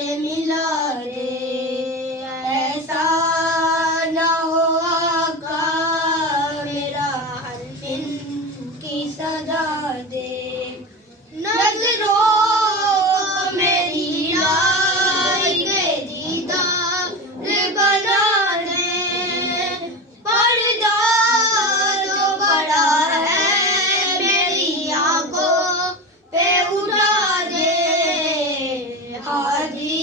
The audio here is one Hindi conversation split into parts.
से मिला दे। ऐसा ना हो आका मेरा हर दिन की सजा दे। नजरों को मेरी लाइके दीदार बना दे। पर्दा जो बड़ा है मेरी आंखों पे उठा दे। हादी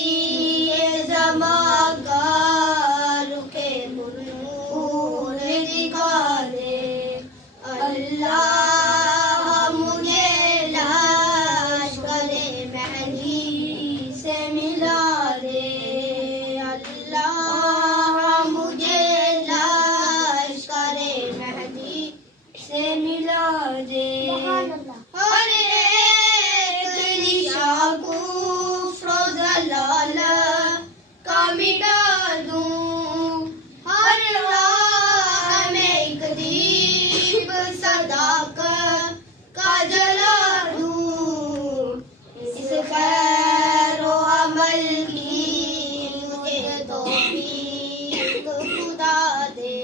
ये ज़मा का रुखे नूर दिखा दे। अल्लाह मुझे लश्कर-ए मेहदी से मिला दे। अल्लाह मुझे लश्कर-ए मेहदी से मिला दे। हर एक निशा कुफ्र व ज़लाल का मिटा दूं। हर राह में एक दीप सदाकत का जला दूं। इस खैर व अमल की मुझे तौफीक खुदा दे।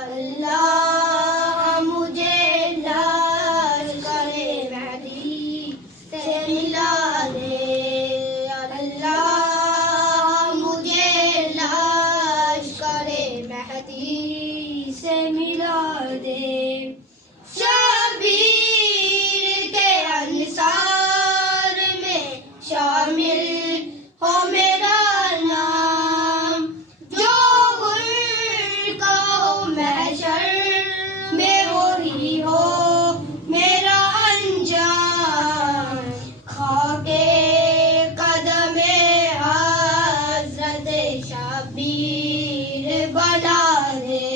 अल्लाह मुझे लश्कर-ए मेहदी से मिला दे। अल्लाह मुझे लश्कर-ए मेहदी से मिला दे। शबीर के अंसार में शामिल हो मेरा नाम। जो का हो महशर में वही हो मेरा अंजाम। खाके कदमे हज़रत शबीर बना दे।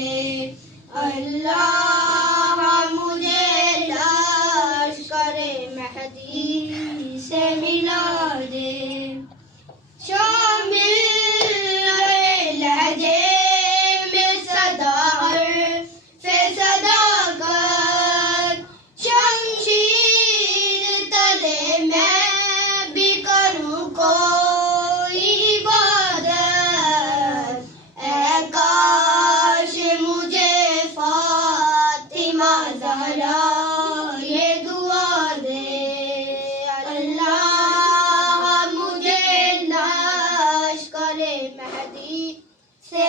अल्लाह मुझे लश्कर-ए मेहदी से मिला दे। शामिल लहजे में सदा हर्फ़े सदाकत। शमशीर तले मैं भी करूँ कोई इबादत। ऐ काश मुझे फातिमा ज़हरा ये दुआ दे। अल्लाह मुझे लश्कर-ए मेहदी से